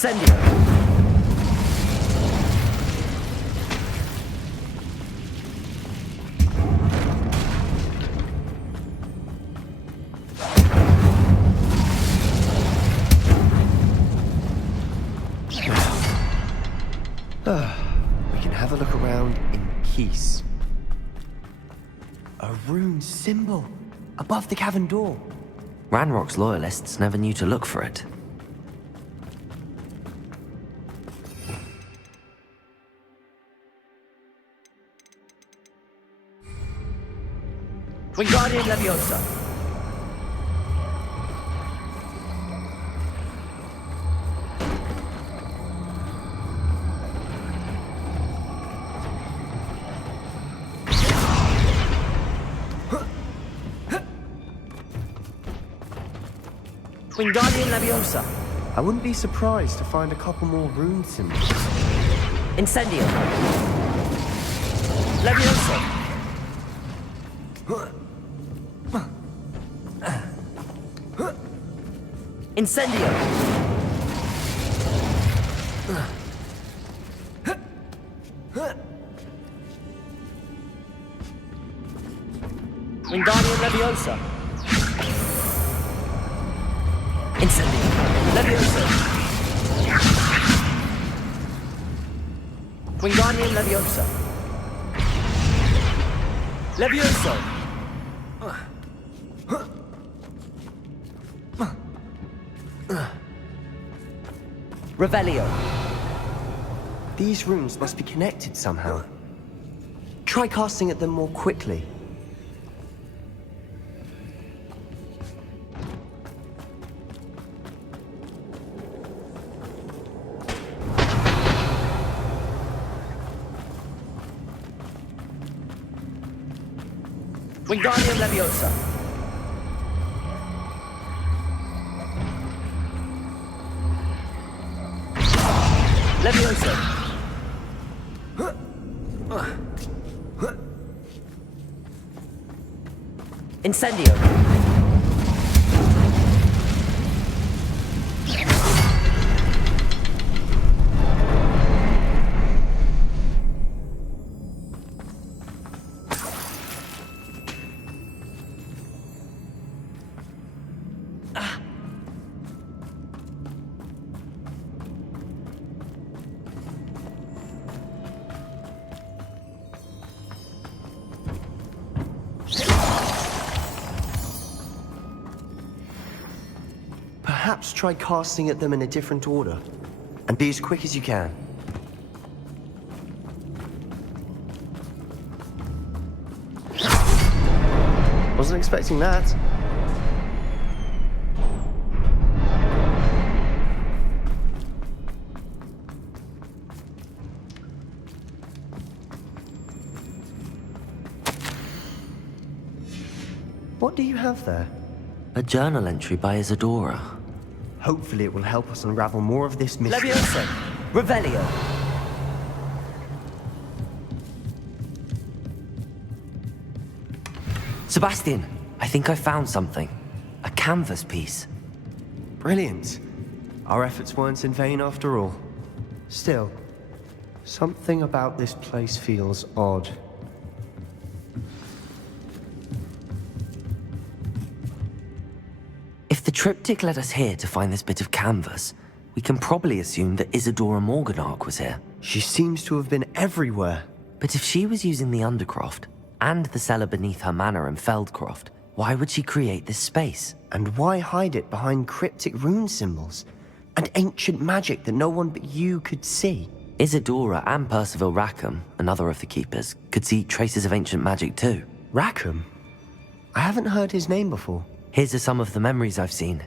Incendio. We can have a look around in peace. A rune symbol above the cavern door. Ranrock's loyalists never knew to look for it. Wingardium Leviosa. Wingardium Leviosa. I wouldn't be surprised to find a couple more rune symbols. Incendio. Leviosa. Incendio. Wingardium Leviosa. Incendio. Leviosa. Wingardium Leviosa. Leviosa. Revelio. These runes must be connected somehow. Try casting at them more quickly. Wingardium Leviosa. Leviosa. Incendio. Perhaps try casting at them in a different order. And be as quick as you can. Wasn't expecting that. What do you have there? A journal entry by Isadora. Hopefully it will help us unravel more of this mystery. Leviosa. Revelio. Sebastian, I think I found something. A canvas piece. Brilliant. Our efforts weren't in vain after all. Still, something about this place feels odd. If the triptych led us here to find this bit of canvas, we can probably assume that Isadora Morganach was here. She seems to have been everywhere. But if she was using the Undercroft, and the cellar beneath her manor in Feldcroft, why would she create this space? And why hide it behind cryptic rune symbols? And ancient magic that no one but you could see? Isadora and Percival Rackham, another of the Keepers, could see traces of ancient magic too. Rackham? I haven't heard his name before. Here's some of the memories I've seen.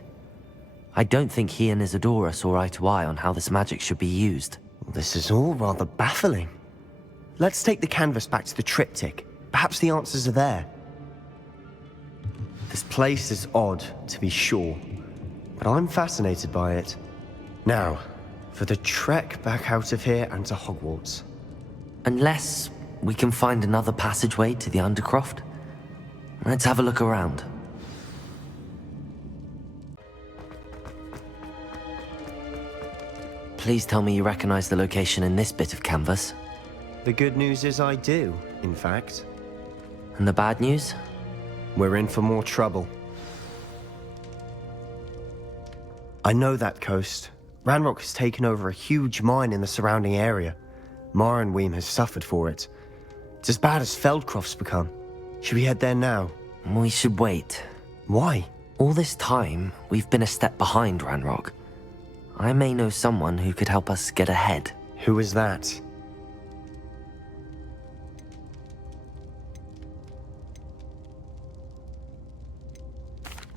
I don't think he and Isadora saw eye to eye on how this magic should be used. This is all rather baffling. Let's take the canvas back to the triptych. Perhaps the answers are there. This place is odd, to be sure, but I'm fascinated by it. Now, for the trek back out of here and to Hogwarts. Unless we can find another passageway to the Undercroft. Let's have a look around. Please tell me you recognize the location in this bit of canvas. The good news is I do, in fact. And the bad news? We're in for more trouble. I know that coast. Ranrock has taken over a huge mine in the surrounding area. Morrowind has suffered for it. It's as bad as Feldcroft's become. Should we head there now? We should wait. Why? All this time, we've been a step behind Ranrock. I may know someone who could help us get ahead. Who is that?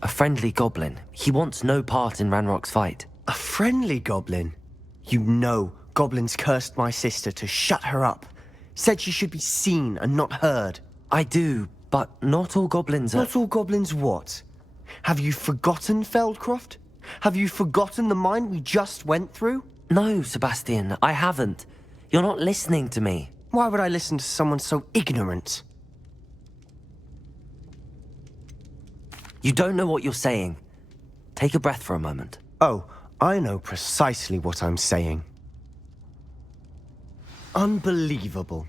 A friendly goblin. He wants no part in Ranrock's fight. A friendly goblin? You know, goblins cursed my sister to shut her up. Said she should be seen and not heard. I do, but not all goblins are... Not all goblins what? Have you forgotten Feldcroft? Have you forgotten the mine we just went through? No, Sebastian, I haven't. You're not listening to me. Why would I listen to someone so ignorant? You don't know what you're saying. Take a breath for a moment. Oh, I know precisely what I'm saying. Unbelievable.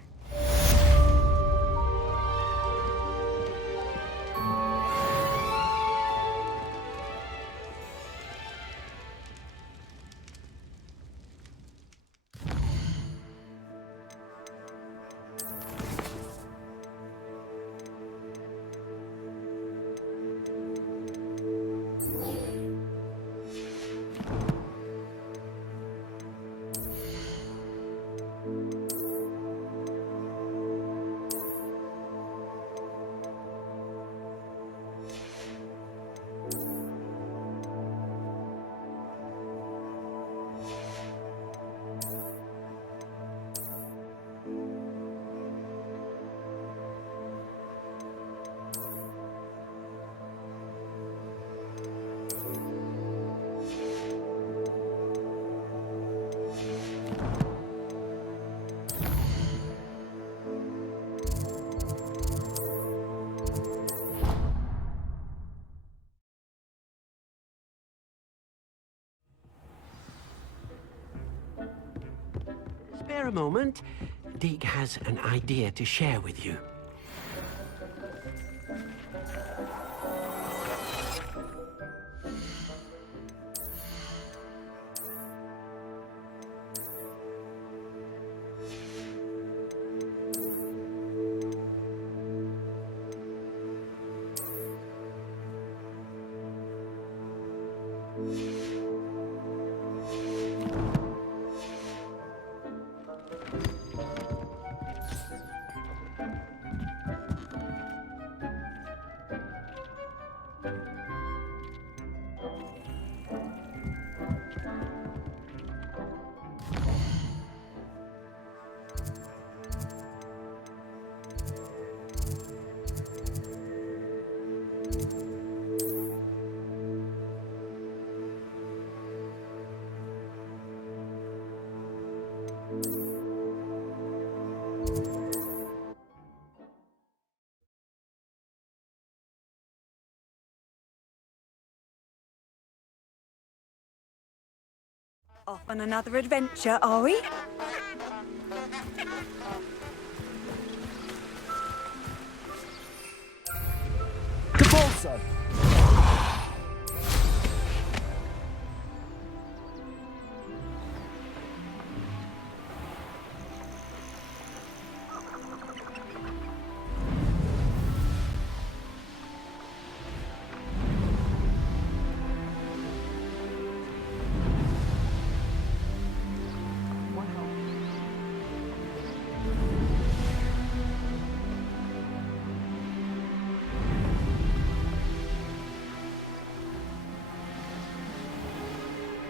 Spare a moment. Deke has an idea to share with you. Off on another adventure, are we? Capulso!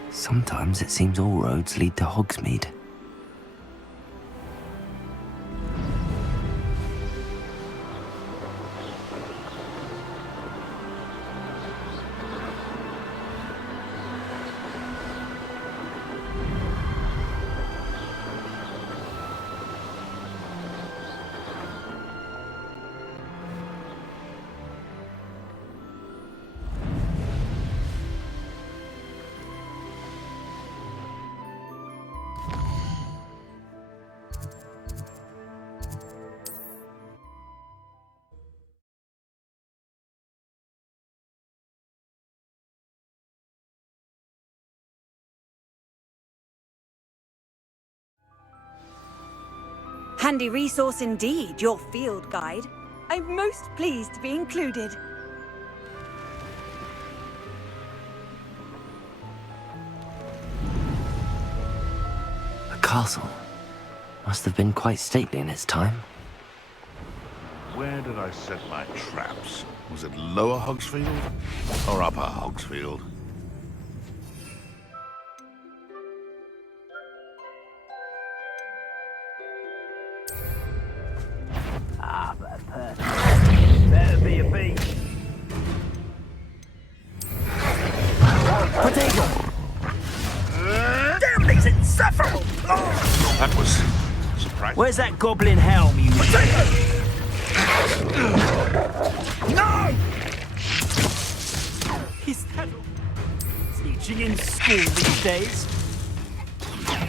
Sometimes it seems all roads lead to Hogsmeade. Handy resource indeed, your field guide. I'm most pleased to be included. A castle. Must have been quite stately in its time. Where did I set my traps? Was it Lower Hogsfield or Upper Hogsfield? Better be a beast. Potato! Damn these insufferable! That was surprising. Where's that goblin helm, you... No! Is that teaching in school these days?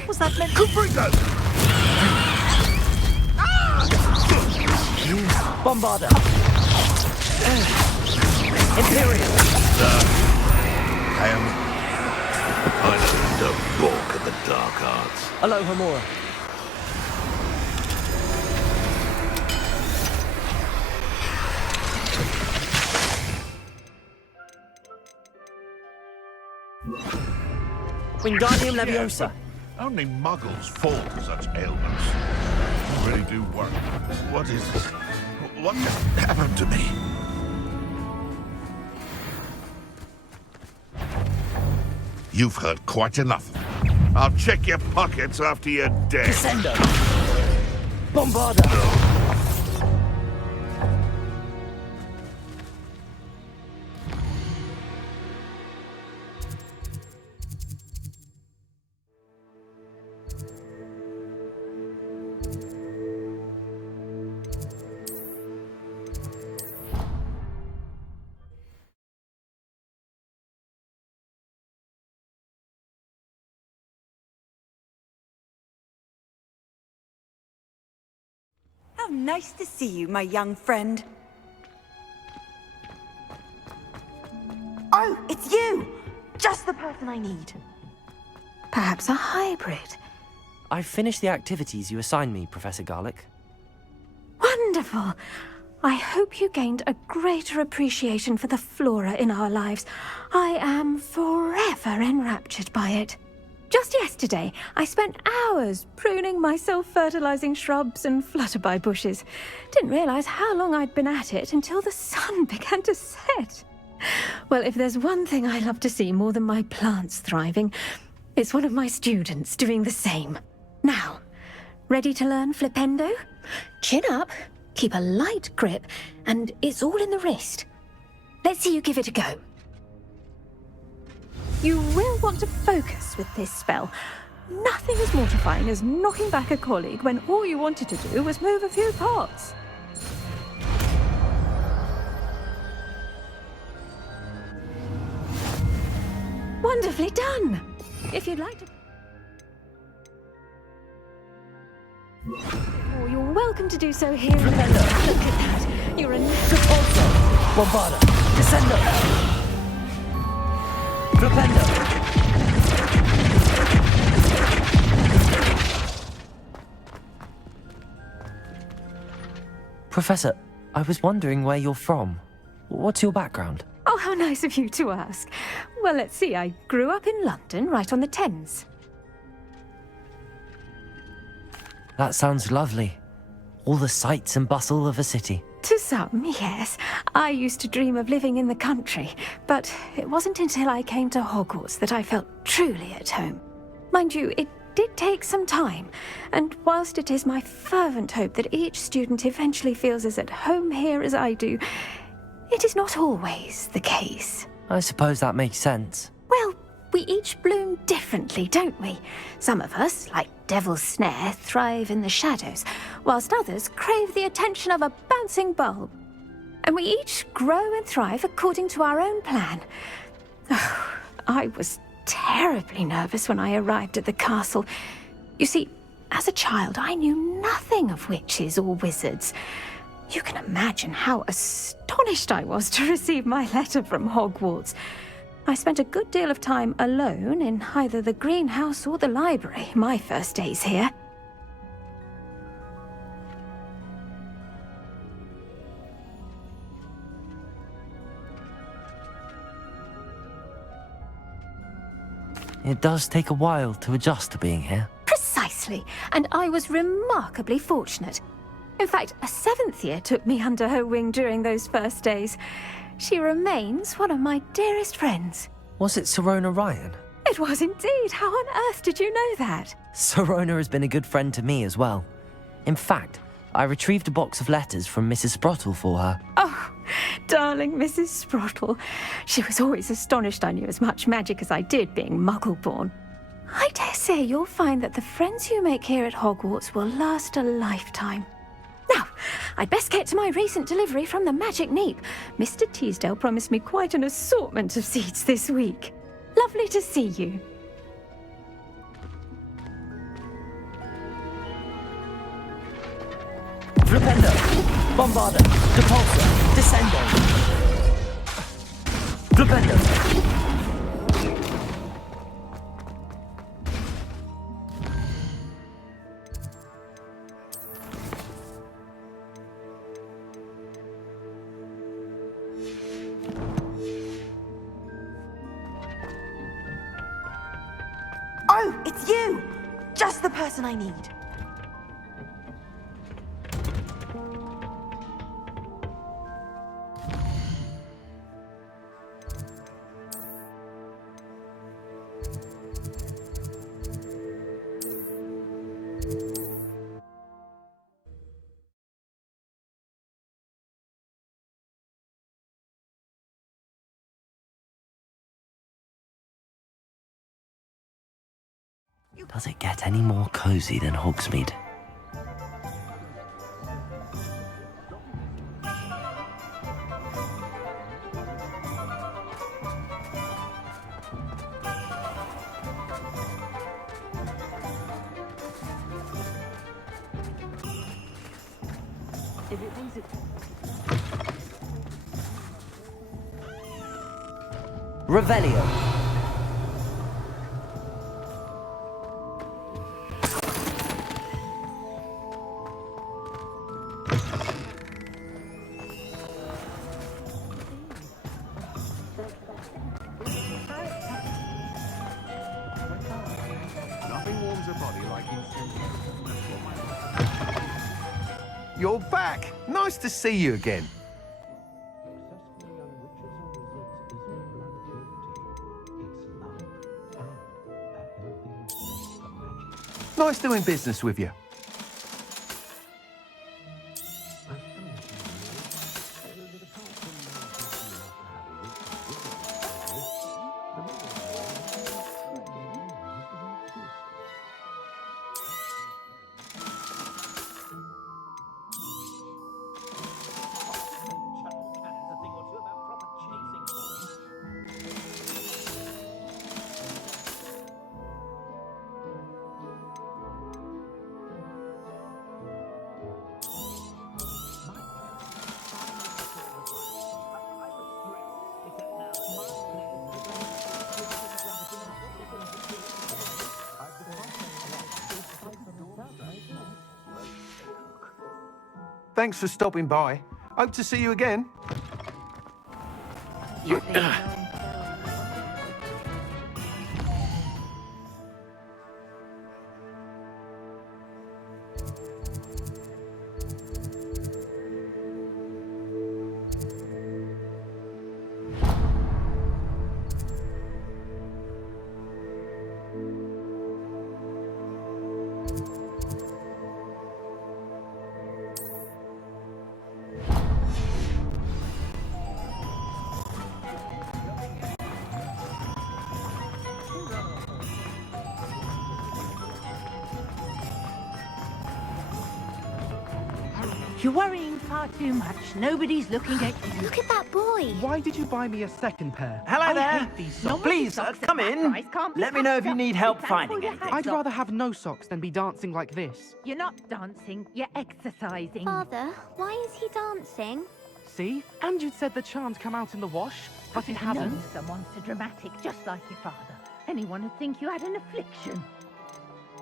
Was that meant to bring us? Bombarder! Imperial! I don't balk at the dark arts. Aloha Mora. Wingardium Leviosa. Only muggles fall to such ailments. They really do work. What is this? What happened to me? You've heard quite enough. I'll check your pockets after you're dead. Descendo. Bombarder. How nice to see you, my young friend. Oh, it's you! Just the person I need. Perhaps a hybrid. I've finished the activities you assigned me, Professor Garlick. Wonderful! I hope you gained a greater appreciation for the flora in our lives. I am forever enraptured by it. Just yesterday, I spent hours pruning my self-fertilizing shrubs and flutterby bushes. Didn't realize how long I'd been at it until the sun began to set. Well, if there's one thing I love to see more than my plants thriving, it's one of my students doing the same. Now, ready to learn Flipendo? Chin up, keep a light grip, and it's all in the wrist. Let's see you give it a go. You will want to focus with this spell. Nothing as mortifying as knocking back a colleague when all you wanted to do was move a few pots. Wonderfully done! If you'd like to... Oh, you're welcome to do so here. Look at that. You're a... Repulsor. Bombarder. Descendo. Flipendo. Professor, I was wondering where you're from. What's your background? Oh, how nice of you to ask. Well, let's see. I grew up in London, right on the Thames. That sounds lovely. All the sights and bustle of a city. To some, yes. I used to dream of living in the country, but it wasn't until I came to Hogwarts that I felt truly at home. Mind you, it did take some time, and whilst it is my fervent hope that each student eventually feels as at home here as I do, it is not always the case. I suppose that makes sense. Well, we each bloom differently, don't we? Some of us, like Devil's Snare, thrive in the shadows, whilst others crave the attention of a bouncing bulb. And we each grow and thrive according to our own plan. Oh, I was terribly nervous when I arrived at the castle. You see, as a child, I knew nothing of witches or wizards. You can imagine how astonished I was to receive my letter from Hogwarts. I spent a good deal of time alone in either the greenhouse or the library my first days here. It does take a while to adjust to being here. Precisely, and I was remarkably fortunate. In fact, a 7th year took me under her wing during those first days. She remains one of my dearest friends. Was it Sirona Ryan? It was indeed. How on earth did you know that? Sirona has been a good friend to me as well. In fact, I retrieved a box of letters from Mrs. Sprottle for her. Oh, darling Mrs. Sprottle. She was always astonished I knew as much magic as I did, being Muggle-born. I dare say you'll find that the friends you make here at Hogwarts will last a lifetime. Now, I'd best get to my recent delivery from the Magic Neep. Mr. Teasdale promised me quite an assortment of seeds this week. Lovely to see you. Flipendo, Bombarda, Depulsor, Descendo. Flipendo. Oh, it's you! Just the person I need. Does it get any more cozy than Hogsmeade? Revelio. Nothing warms a body like instant. You're back! Nice to see you again. Nice doing business with you. Thanks for stopping by. Hope to see you again. You're worrying far too much. Nobody's looking at you. Look at that boy. Why did you buy me a second pair? Hello I there. hate these socks. Please, come in. Let me know if you need help finding anything. I'd rather have no socks than be dancing like this. You're not dancing, you're exercising. Father, why is he dancing? See? And you'd said the charm'd come out in the wash, but it hasn't. No, someone's so dramatic, just like your father. Anyone would think you had an affliction.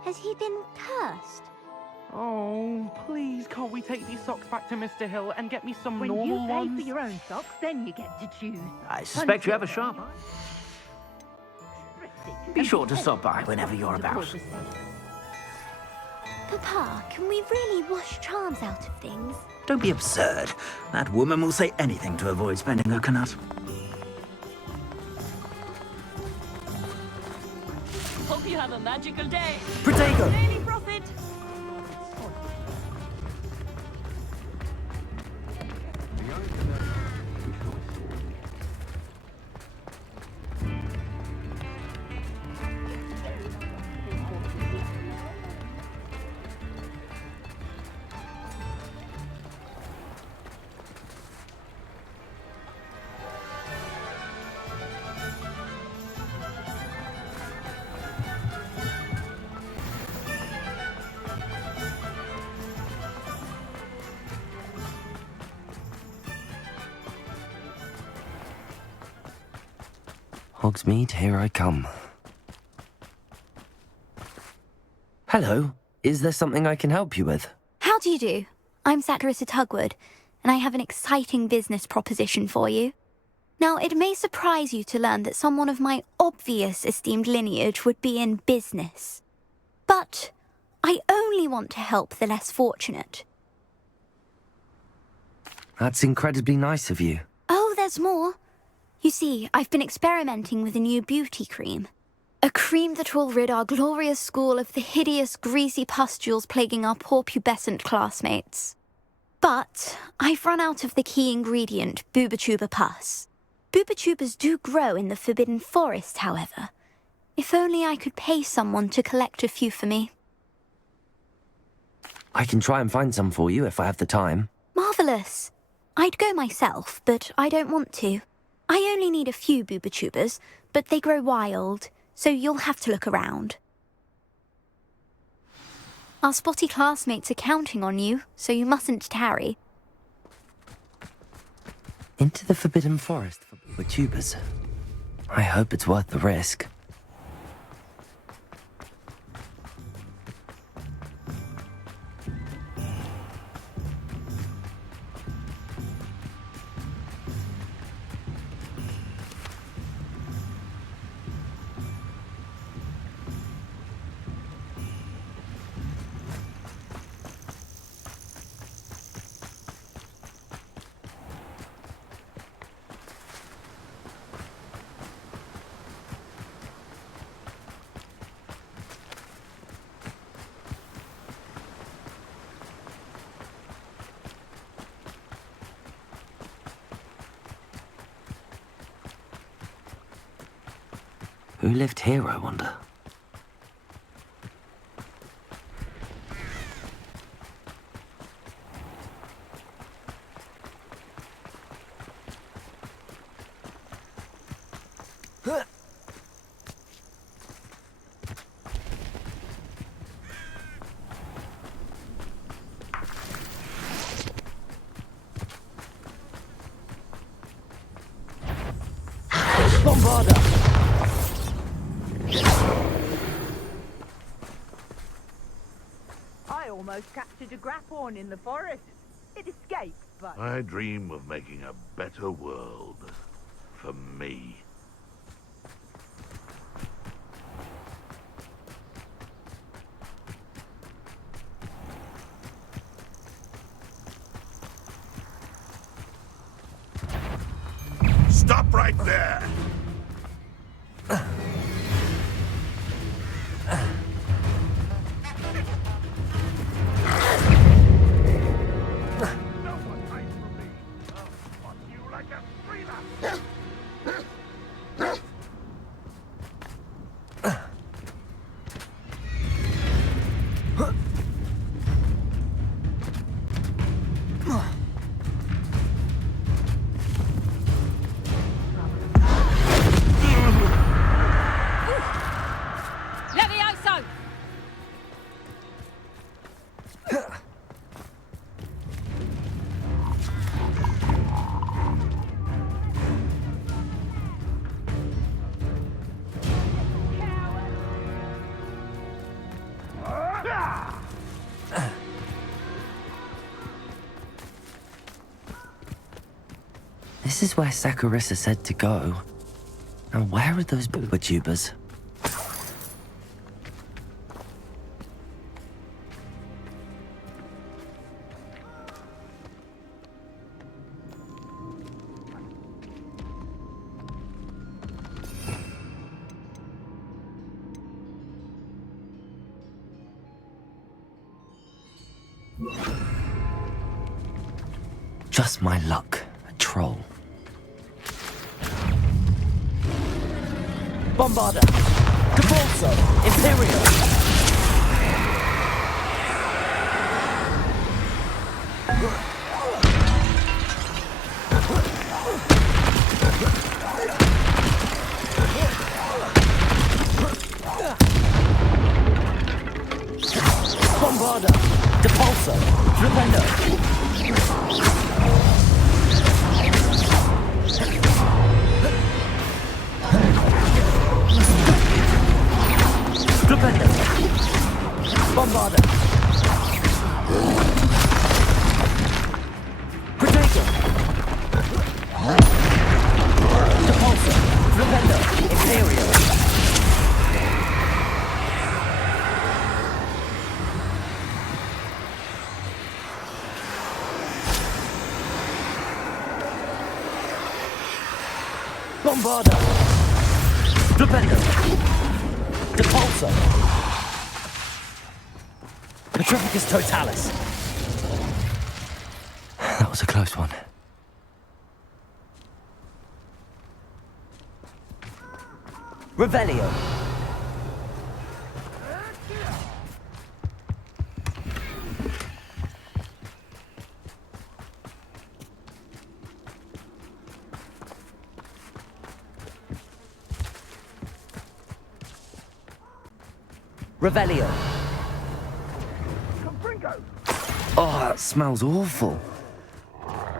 Has he been cursed? Oh, please, can't we take these socks back to Mr. Hill and get me some When normal you pay ones? for your own socks, then you get to choose. I suspect you have a sharp eye. Realistic. Be sure to stop by whenever you're about. Papa, can we really wash charms out of things? Don't be absurd. That woman will say anything to avoid spending her knut. Hope you have a magical day. Protego! Daily profit. Hogsmeade, here I come. Hello. Is there something I can help you with? How do you do? I'm Saccharissa Tugwood, and I have an exciting business proposition for you. Now, it may surprise you to learn that someone of my obvious esteemed lineage would be in business. But I only want to help the less fortunate. That's incredibly nice of you. Oh, there's more. You see, I've been experimenting with a new beauty cream. A cream that will rid our glorious school of the hideous, greasy pustules plaguing our poor pubescent classmates. But I've run out of the key ingredient, Boobotuber pus. Boobotubers do grow in the Forbidden Forest, however. If only I could pay someone to collect a few for me. I can try and find some for you if I have the time. Marvellous. I'd go myself, but I don't want to. I only need a few Boobotubers, but they grow wild, so you'll have to look around. Our spotty classmates are counting on you, so you mustn't tarry. Into the Forbidden Forest for tubers. I hope it's worth the risk. Who lived here, I wonder? Bombarda! I almost captured a grapphorn in the forest. It escaped, but... I dream of making a better world. For me. Stop right there! This is where Saccharissa said to go. Now where are those Boobotubers? Just my luck. A troll. Bombarder! Cabalso! Imperial! Bombarder! Depulso! Flipendo! Flipendo! Bombarder! Protego! Depulso! Flipendo! Imperial! Bombarder! Flipendo! Depulso! Petrificus Totalis! That was a close one. Revelio! Revelio! Oh, that smells awful.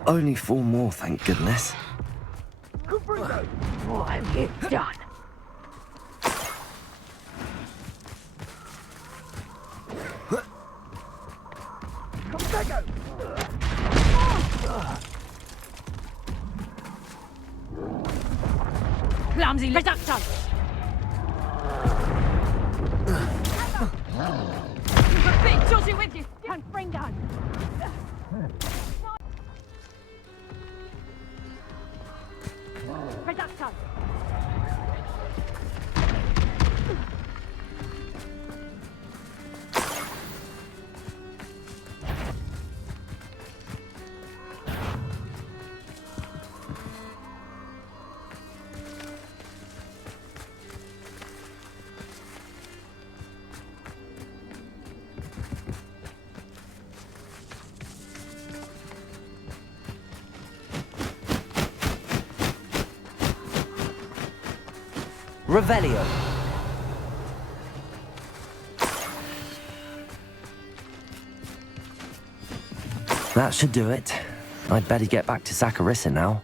Only 4 more, thank goodness. What have you done? Clumsy reductor! You've a big Josie with you! And bring gun! Reductor! Revelio! That should do it. I'd better get back to Saccharissa now.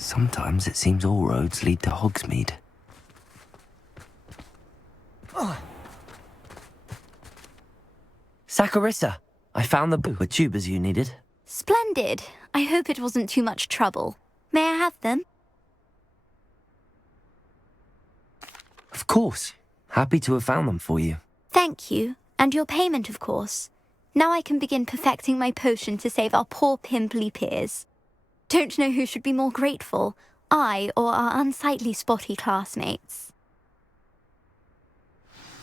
Sometimes it seems all roads lead to Hogsmeade. Saccharissa! I found the tubers you needed. Splendid. I hope it wasn't too much trouble. May I have them? Of course. Happy to have found them for you. Thank you. And your payment, of course. Now I can begin perfecting my potion to save our poor pimply peers. Don't know who should be more grateful, I or our unsightly spotty classmates.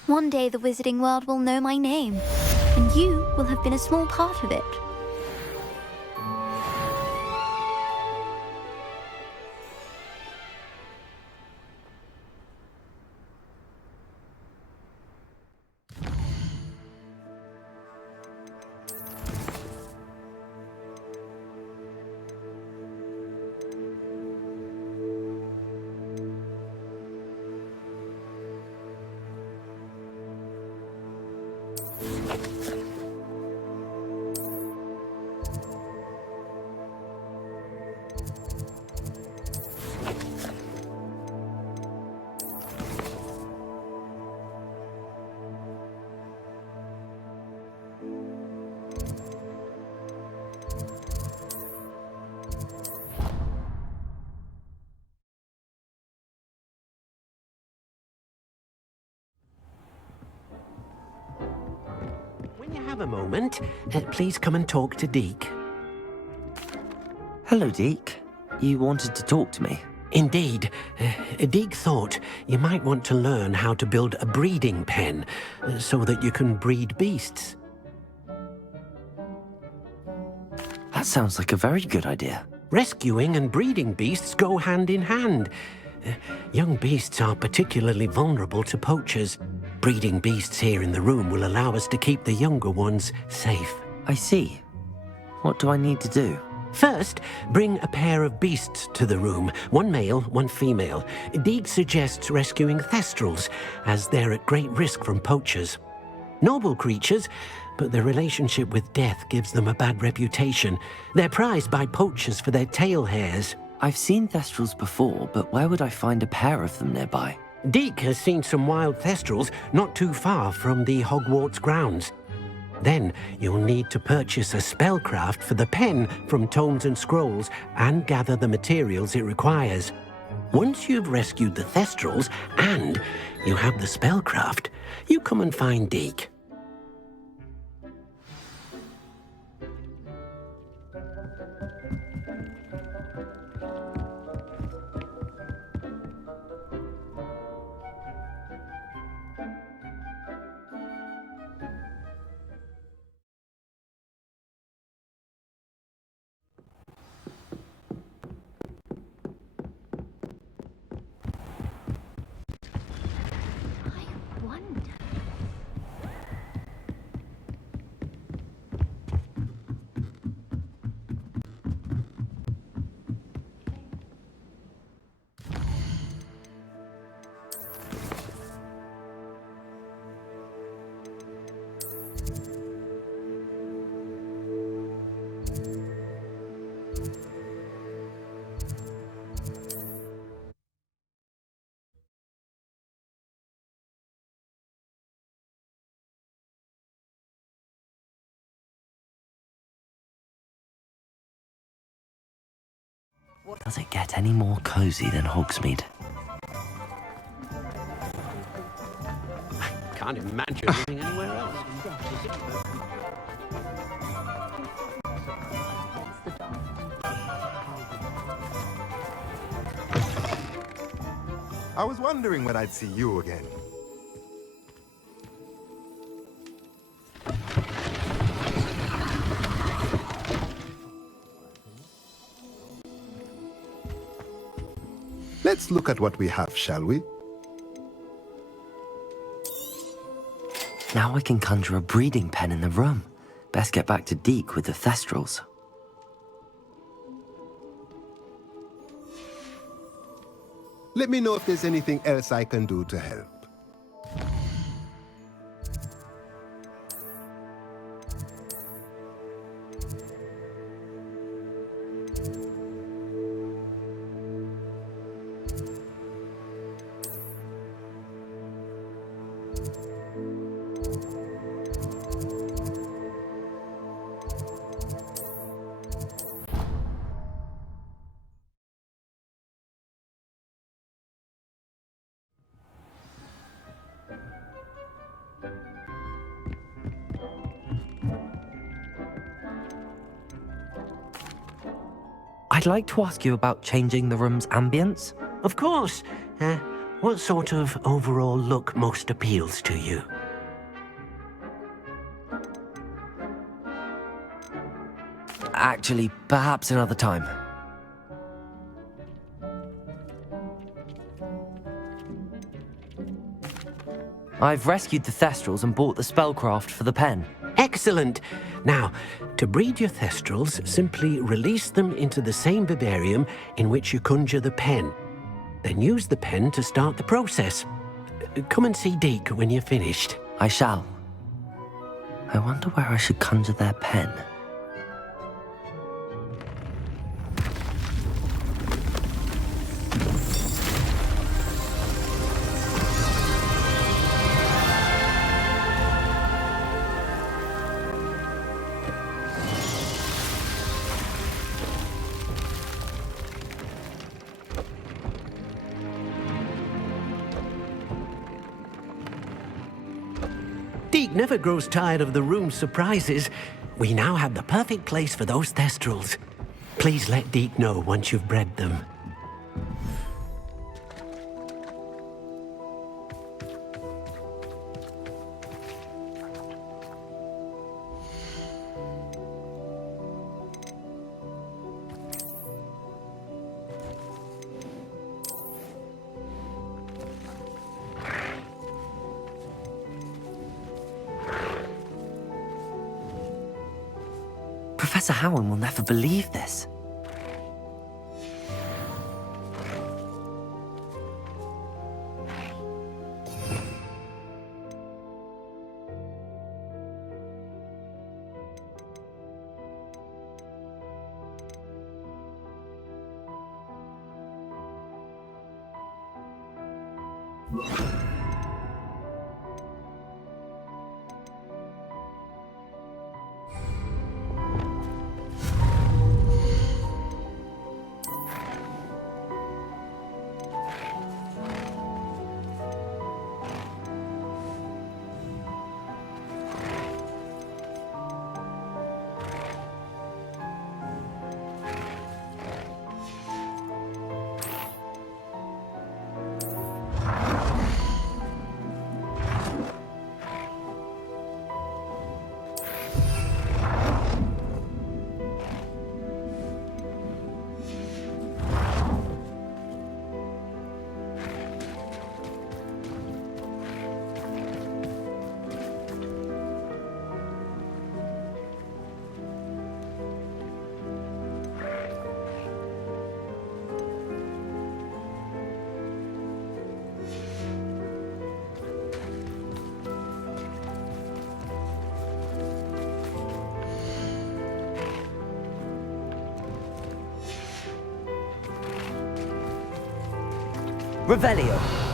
One day the wizarding world will know my name, and you will have been a small part of it. When you have a moment, please come and talk to Deke. Hello, Deke. You wanted to talk to me? Indeed. Deke thought you might want to learn how to build a breeding pen so that you can breed beasts. That sounds like a very good idea. Rescuing and breeding beasts go hand in hand. Young beasts are particularly vulnerable to poachers. Breeding beasts here in the room will allow us to keep the younger ones safe. I see. What do I need to do? First, bring a pair of beasts to the room. One male, one female. Deke suggests rescuing thestrals, as they're at great risk from poachers. Noble creatures, but their relationship with death gives them a bad reputation. They're prized by poachers for their tail hairs. I've seen thestrals before, but where would I find a pair of them nearby? Deke has seen some wild thestrals not too far from the Hogwarts grounds. Then you'll need to purchase a spellcraft for the pen from Tomes and Scrolls and gather the materials it requires. Once you've rescued the thestrals and you have the spellcraft, you come and find Deke. Does it get any more cozy than Hogsmeade? I can't imagine living anywhere else. I was wondering when I'd see you again. Let's look at what we have, shall we? Now I can conjure a breeding pen in the room. Best get back to Deke with the thestrals. Let me know if there's anything else I can do to help. I'd like to ask you about changing the room's ambience. Of course. What sort of overall look most appeals to you? Actually, perhaps another time. I've rescued the Thestrals and bought the spellcraft for the pen. Excellent! Now, to breed your Thestrals, simply release them into the same vivarium in which you conjure the pen. Then use the pen to start the process. Come and see Deke when you're finished. I shall. I wonder where I should conjure their pen. Deke never grows tired of the room's surprises. We now have the perfect place for those Thestrals. Please let Deke know once you've bred them. Professor Howard will never believe this. Revelio.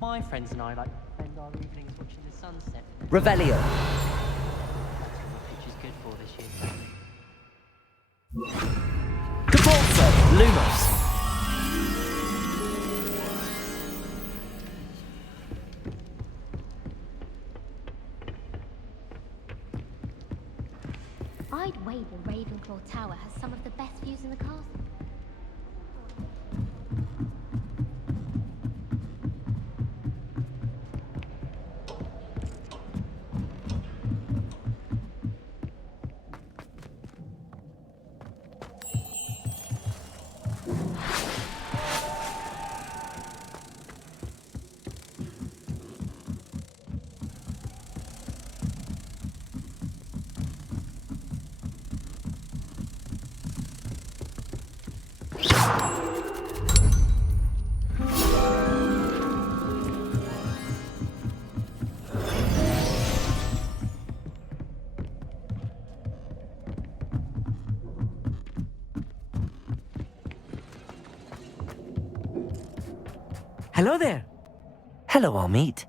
My friends and I like to spend our evenings watching the sunset. Revelio. That's what the pitch is good for this year. Cabalso. Lumos. I'd wager Ravenclaw Tower has some of the best views in the castle. Hello there. Hello, Amit.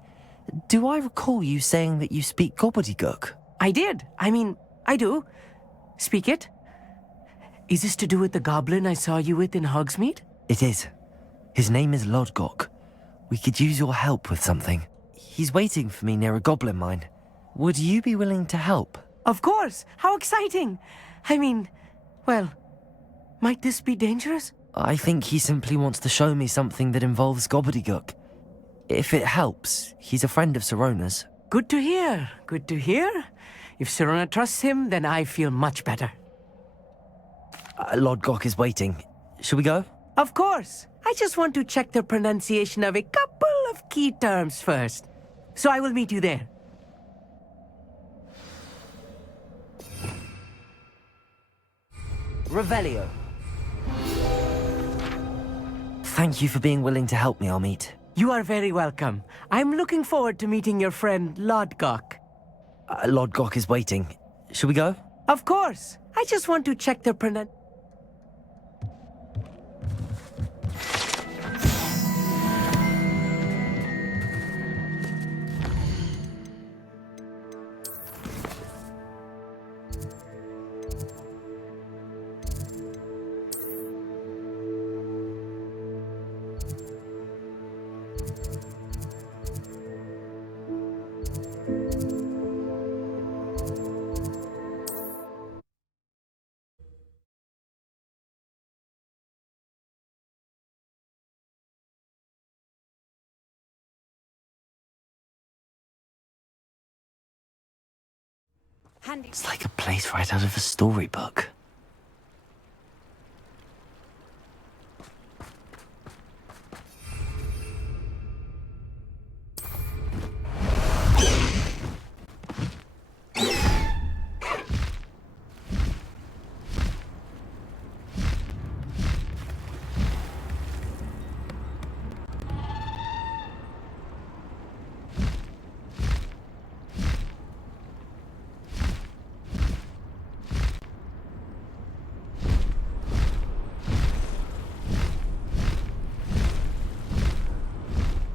Do I recall you saying that you speak gobbledygook? I did. I mean, I do. Speak it. Is this to do with the goblin I saw you with in Hogsmeade? It is. His name is Lodgok. We could use your help with something. He's waiting for me near a goblin mine. Would you be willing to help? Of course. How exciting. I mean, well, might this be dangerous? I think he simply wants to show me something that involves gobbledygook. If it helps, he's a friend of Sirona's. Good to hear. Good to hear. If Sirona trusts him, then I feel much better. Lodgok is waiting. Shall we go? Of course. I just want to check the pronunciation of a couple of key terms first. So I will meet you there. Revelio. Thank you for being willing to help me, Amit. You are very welcome. I'm looking forward to meeting your friend, Lodgok. Lodgok is waiting. Shall we go? Of course. I just want to check the pronunciation. It's like a place right out of a storybook.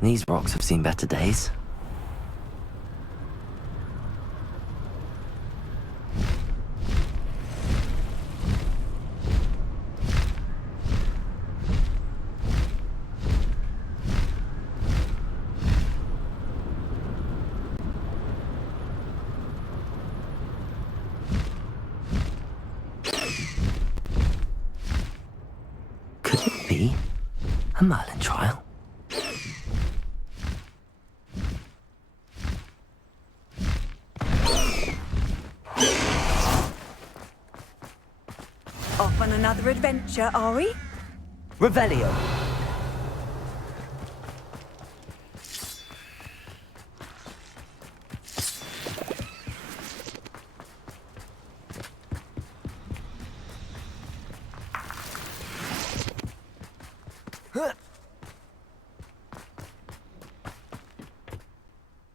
These rocks have seen better days. Could it be a Merlin trial? Off on another adventure, are we? Revelio.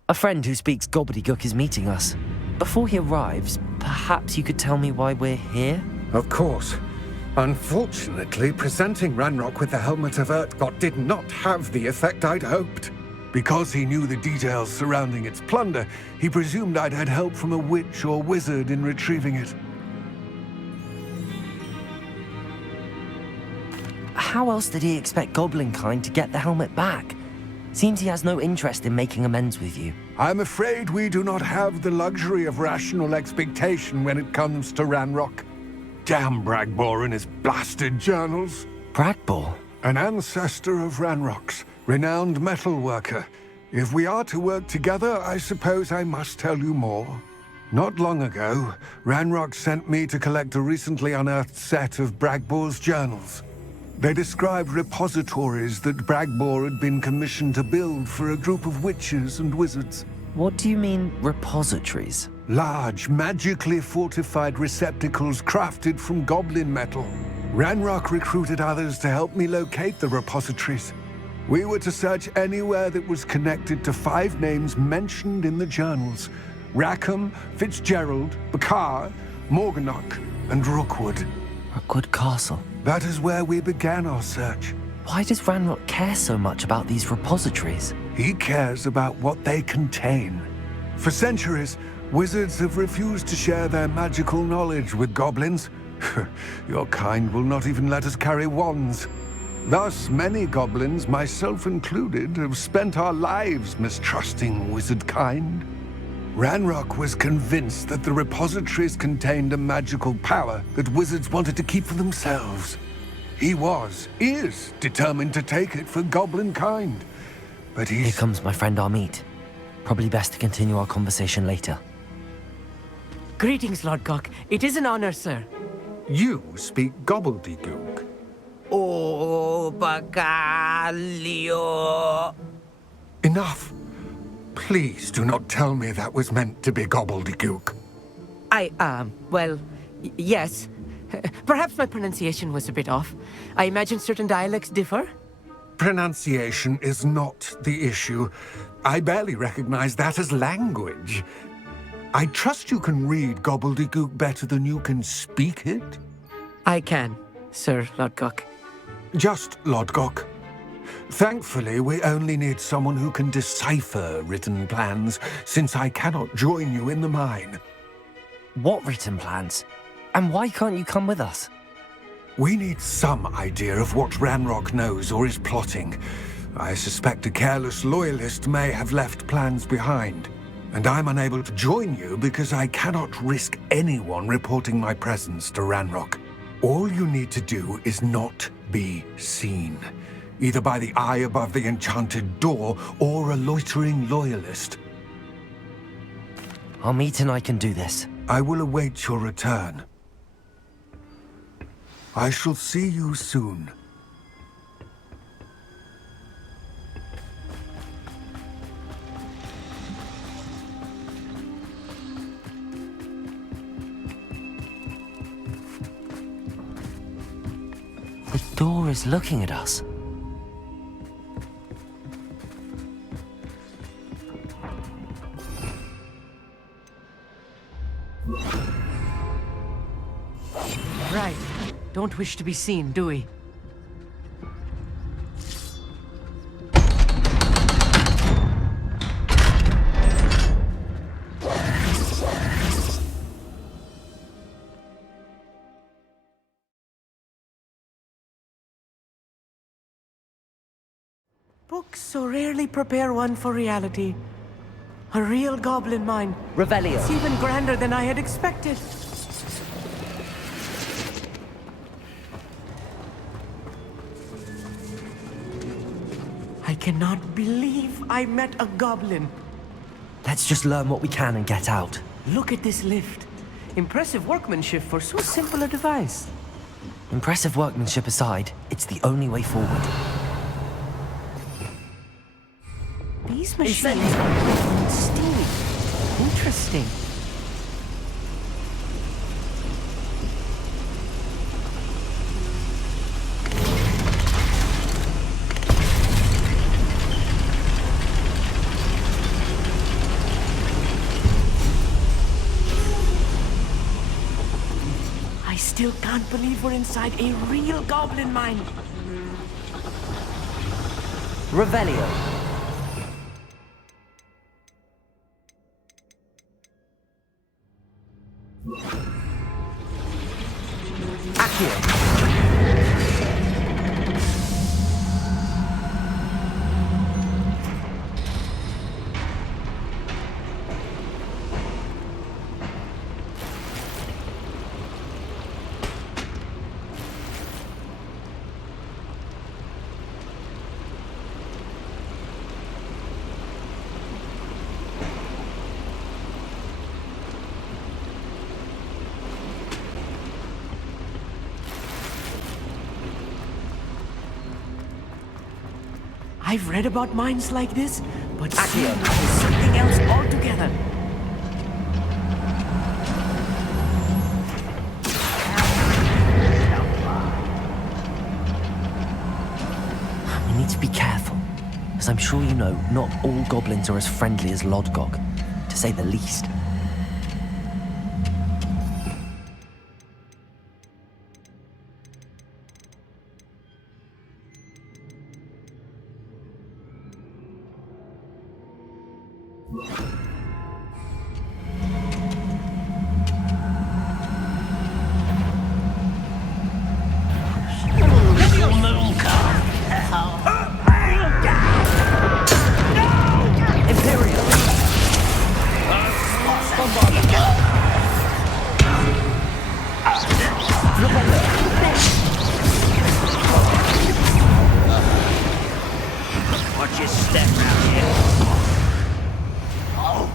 A friend who speaks gobbledygook is meeting us. Before he arrives, perhaps you could tell me why we're here? Of course. Unfortunately, presenting Ranrock with the Helmet of Urtkot did not have the effect I'd hoped. Because he knew the details surrounding its plunder, he presumed I'd had help from a witch or wizard in retrieving it. How else did he expect Goblinkind to get the helmet back? Seems he has no interest in making amends with you. I'm afraid we do not have the luxury of rational expectation when it comes to Ranrock. Damn Bragbor and his blasted journals. Bragbor? An ancestor of Ranrock's, renowned metal worker. If we are to work together, I suppose I must tell you more. Not long ago, Ranrock sent me to collect a recently unearthed set of Bragbor's journals. They described repositories that Bragbor had been commissioned to build for a group of witches and wizards. What do you mean, repositories? Large, magically fortified receptacles crafted from goblin metal. Ranrock recruited others to help me locate the repositories. We were to search anywhere that was connected to 5 names mentioned in the journals: Rackham, Fitzgerald, Bakar, Morganach, and Rookwood. Rookwood Castle. That is where we began our search. Why does Ranrock care so much about these repositories? He cares about what they contain. For centuries, wizards have refused to share their magical knowledge with goblins. Your kind will not even let us carry wands. Thus, many goblins, myself included, have spent our lives mistrusting wizard kind. Ranrock was convinced that the repositories contained a magical power that wizards wanted to keep for themselves. He is determined to take it for goblin kind. But Here comes my friend Amit. Probably best to continue our conversation later. Greetings, Lord Gok. It is an honor, sir. You speak gobbledygook. Oh, Bagalio. Enough. Please do not tell me that was meant to be gobbledygook. Yes. Perhaps my pronunciation was a bit off. I imagine certain dialects differ. Pronunciation is not the issue. I barely recognize that as language. I trust you can read gobbledygook better than you can speak it? I can, Sir Lodgok. Just Lodgok. Thankfully, we only need someone who can decipher written plans, since I cannot join you in the mine. What written plans? And why can't you come with us? We need some idea of what Ranrock knows or is plotting. I suspect a careless loyalist may have left plans behind. And I'm unable to join you because I cannot risk anyone reporting my presence to Ranrock. All you need to do is not be seen, either by the eye above the enchanted door or a loitering loyalist. Amit and I can do this. I will await your return. I shall see you soon. The door is looking at us. Right. Don't wish to be seen, do we? Books so rarely prepare one for reality. A real goblin mine. Revelio. It's even grander than I had expected. I cannot believe I met a goblin. Let's just learn what we can and get out. Look at this lift. Impressive workmanship for so simple a device. Impressive workmanship aside, it's the only way forward. These machines are steamy. Interesting. I still can't believe we're inside a real goblin mine. Revelio. I've read about mines like this, but seeing it is something else altogether. We need to be careful. As I'm sure you know, not all goblins are as friendly as Lodgok, to say the least. Watch your step round here. Oh.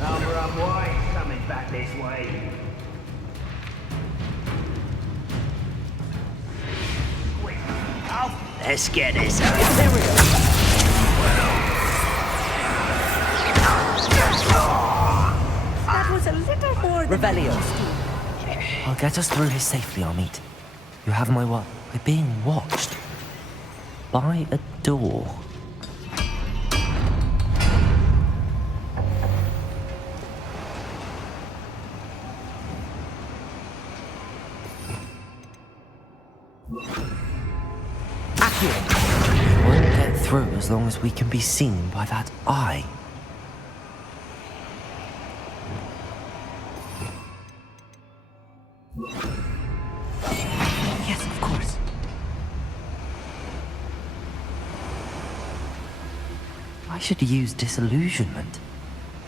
Rum White coming back this way. Quick. Oh, let's get this out. There we go. That was a little more than Revelio. I'll get us through here safely, Amit. You have my word. We're being watched. By a door. Accurate. We won't get through as long as we can be seen by that eye. Yes, of course. I should use disillusionment.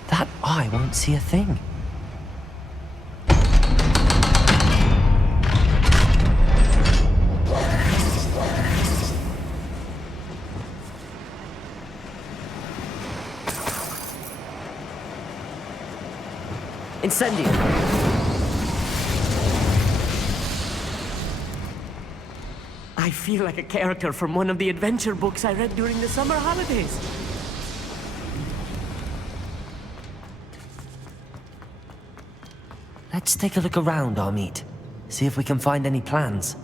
That eye won't see a thing. Incendio. I feel like a character from one of the adventure books I read during the summer holidays. Let's take a look around, Amit. See if we can find any plans.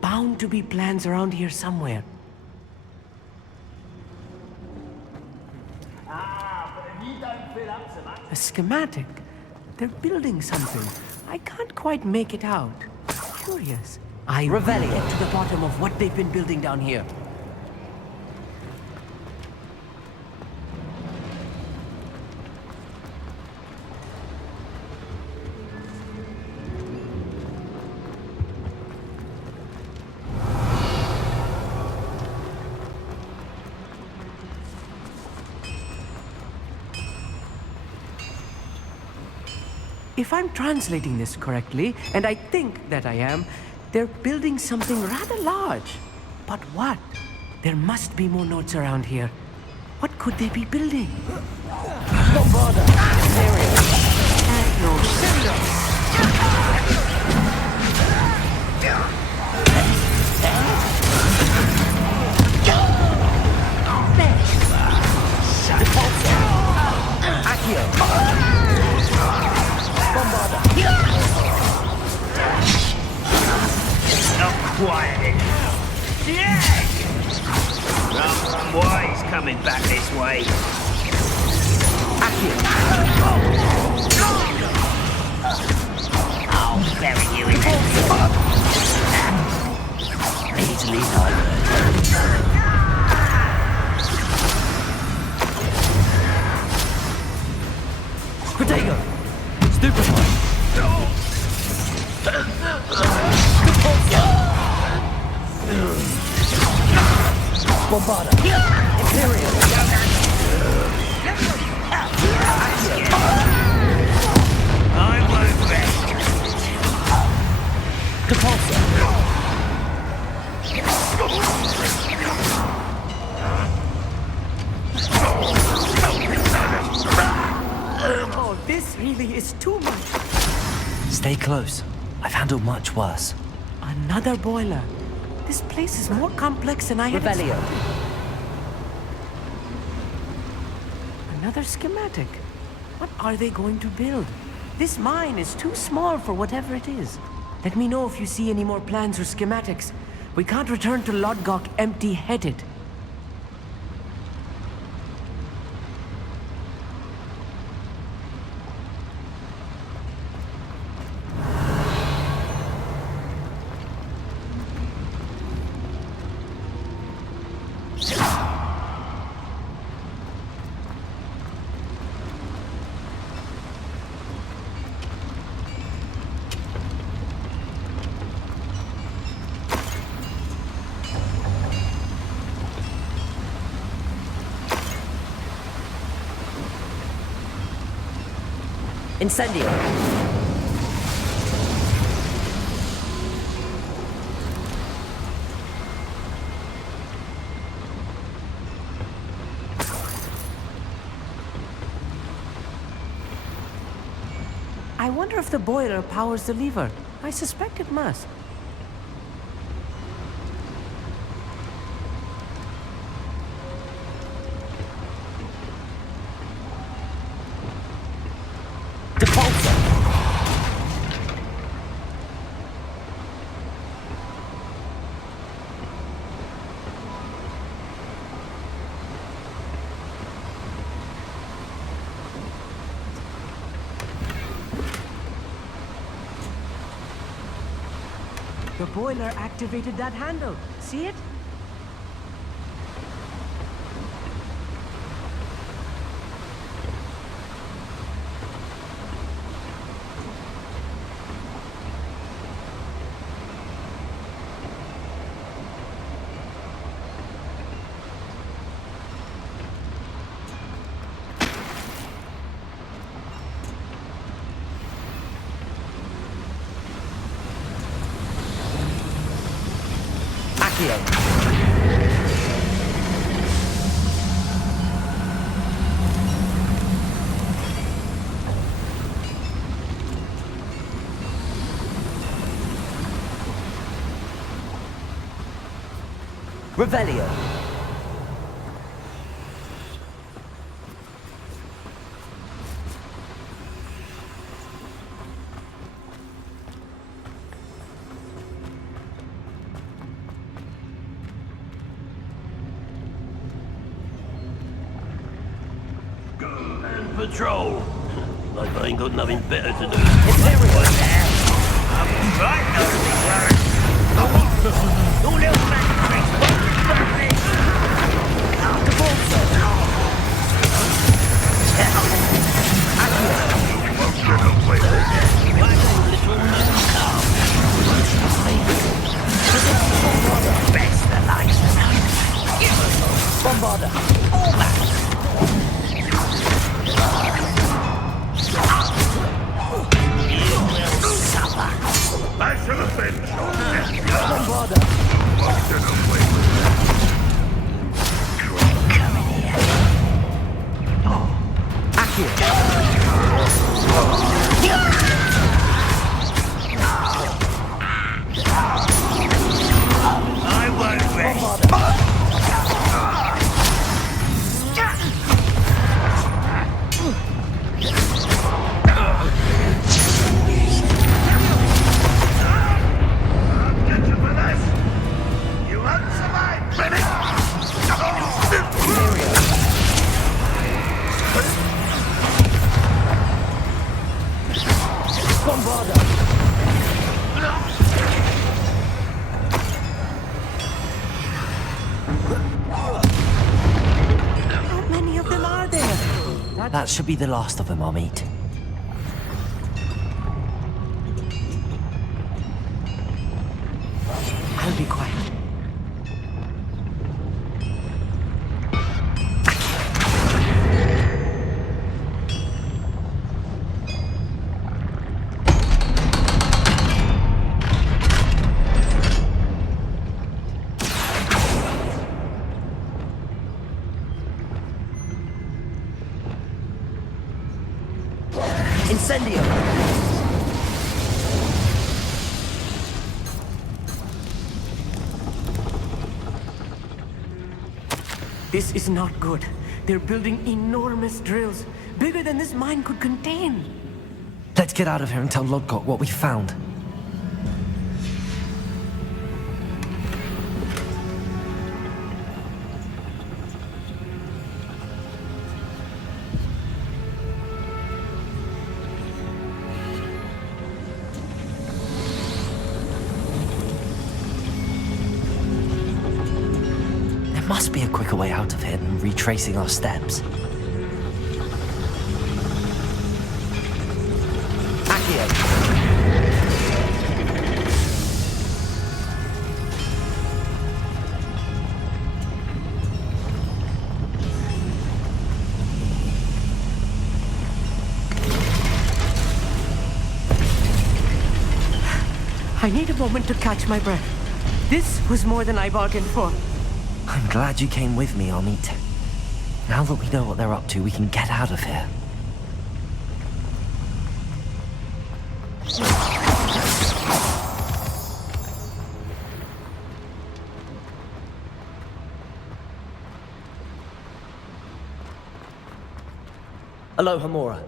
Bound to be plans around here somewhere. A schematic. They're building something. I can't quite make it out. Curious. I Revelio. get to the bottom of what they've been building down here. If I'm translating this correctly, and I think that I am, they're building something rather large. But what? There must be more notes around here. What could they be building? Bombarda! No, Not quiet. Yeah! Rum White's coming back this way. I'll bury you in that. Easily done. Protego! Stupefy! Bombarda! Imperial! I won't rest. Capulsa! Oh, this really is too much. Stay close. I've handled much worse. Another boiler. This place is more complex than I had Revelio. expected. Another schematic. What are they going to build? This mine is too small for whatever it is. Let me know if you see any more plans or schematics. We can't return to Lodgok empty-headed. Incendio. I wonder if the boiler powers the lever. I suspect it must. The boiler activated that handle. See it? Revelio. And patrol. Like I ain't got nothing better to do. It's everyone there. I'm right now. No little man. Bombarder. All back. You will suffer. I should have been shot. Bombarder. I won't rest. How many of them are there? That should be the last of them I'll meet. I'll be quiet. This is not good. They're building enormous drills, bigger than this mine could contain. Let's get out of here and tell Lodgok what we found. There must be a quicker way out of here than retracing our steps. I need a moment to catch my breath. This was more than I bargained for. I'm glad you came with me, Amit. Now that we know what they're up to, we can get out of here. Aloha, Mora.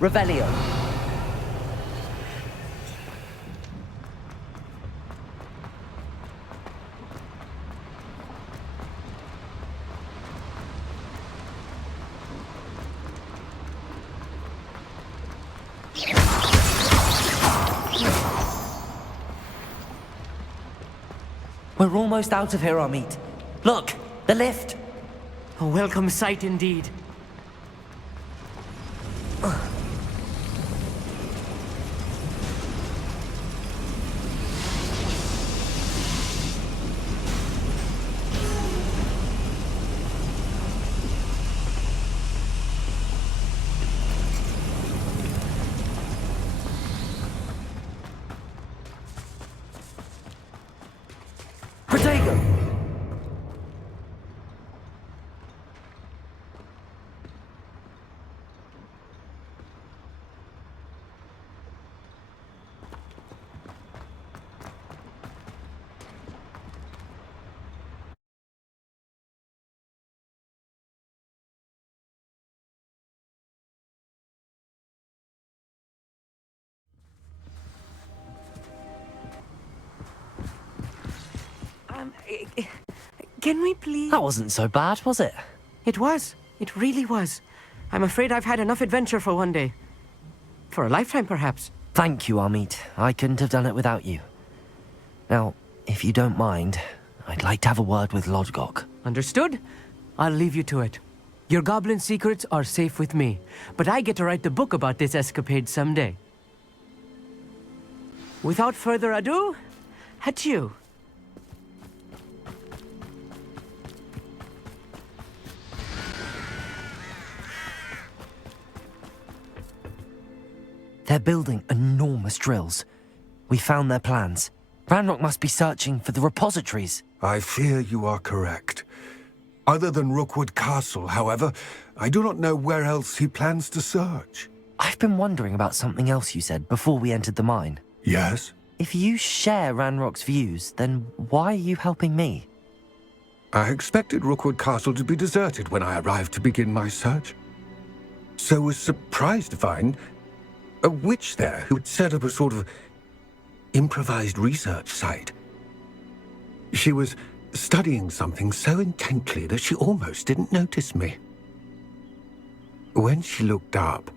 Revelio. We're almost out of here, Amit. Look, the lift. A welcome sight indeed. Can we please... That wasn't so bad, was it? It was. It really was. I'm afraid I've had enough adventure for one day. For a lifetime, perhaps. Thank you, Amit. I couldn't have done it without you. Now, if you don't mind, I'd like to have a word with Lodgok. Understood? I'll leave you to it. Your goblin secrets are safe with me, but I get to write the book about this escapade someday. Without further ado, adieu. They're building enormous drills. We found their plans. Ranrock must be searching for the repositories. I fear you are correct. Other than Rookwood Castle, however, I do not know where else he plans to search. I've been wondering about something else you said before we entered the mine. Yes? If you share Ranrock's views, then why are you helping me? I expected Rookwood Castle to be deserted when I arrived to begin my search. So was surprised to find a witch there who had set up a sort of improvised research site. She was studying something so intently that she almost didn't notice me. When she looked up,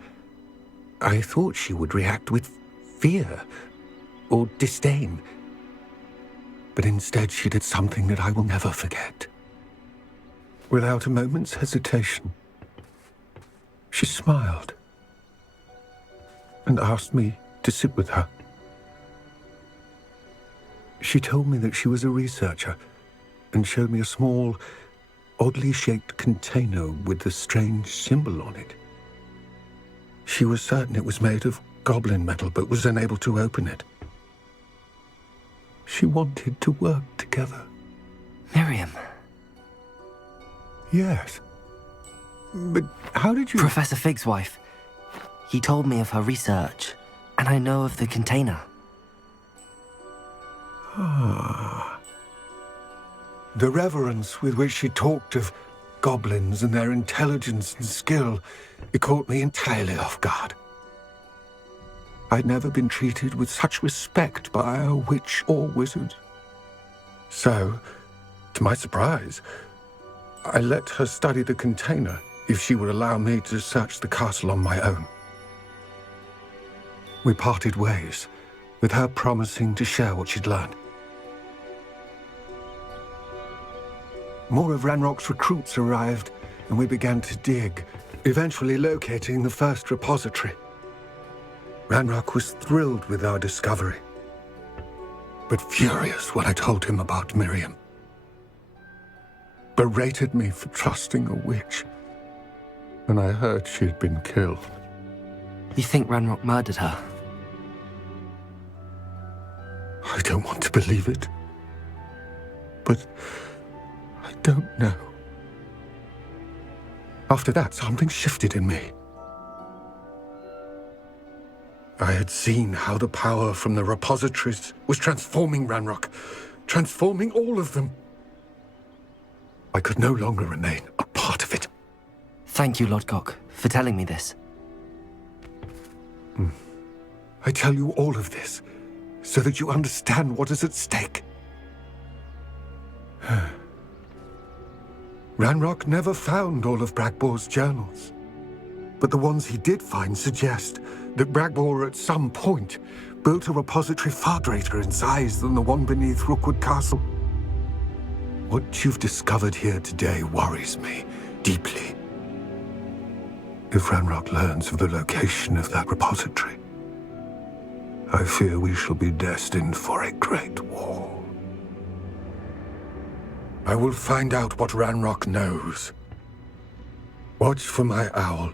I thought she would react with fear or disdain. But instead she did something that I will never forget. Without a moment's hesitation, she smiled and asked me to sit with her. She told me that she was a researcher and showed me a small, oddly shaped container with a strange symbol on it. She was certain it was made of goblin metal, but was unable to open it. She wanted to work together. Miriam. Yes. But how did you... Professor Fig's wife. He told me of her research, and I know of the container. Ah. The reverence with which she talked of goblins and their intelligence and skill, it caught me entirely off guard. I'd never been treated with such respect by a witch or wizard. So, to my surprise, I let her study the container if she would allow me to search the castle on my own. We parted ways, with her promising to share what she'd learned. More of Ranrock's recruits arrived, and we began to dig, eventually locating the first repository. Ranrock was thrilled with our discovery, but furious when I told him about Miriam. Berated me for trusting a witch, and I heard she had been killed. You think Ranrock murdered her? I don't want to believe it, but I don't know. After that, something shifted in me. I had seen how the power from the repositories was transforming Ranrock, transforming all of them. I could no longer remain a part of it. Thank you, Lodgok, for telling me this. I tell you all of this so that you understand what is at stake. Ranrock never found all of Bragbor's journals, but the ones he did find suggest that Bragbor at some point built a repository far greater in size than the one beneath Rookwood Castle. What you've discovered here today worries me deeply. If Ranrock learns of the location of that repository, I fear we shall be destined for a great war. I will find out what Ranrock knows. Watch for my owl.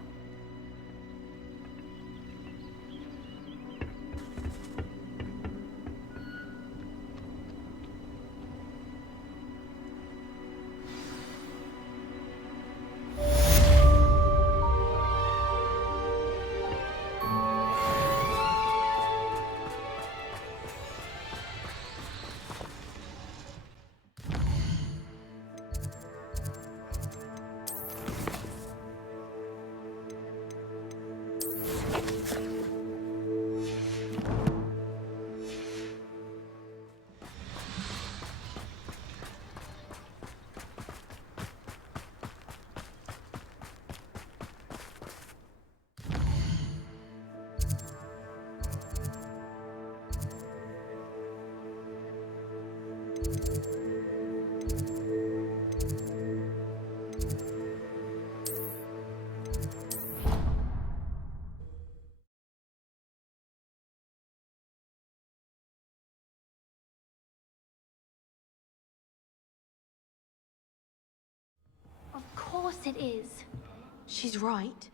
Of course it is. She's right.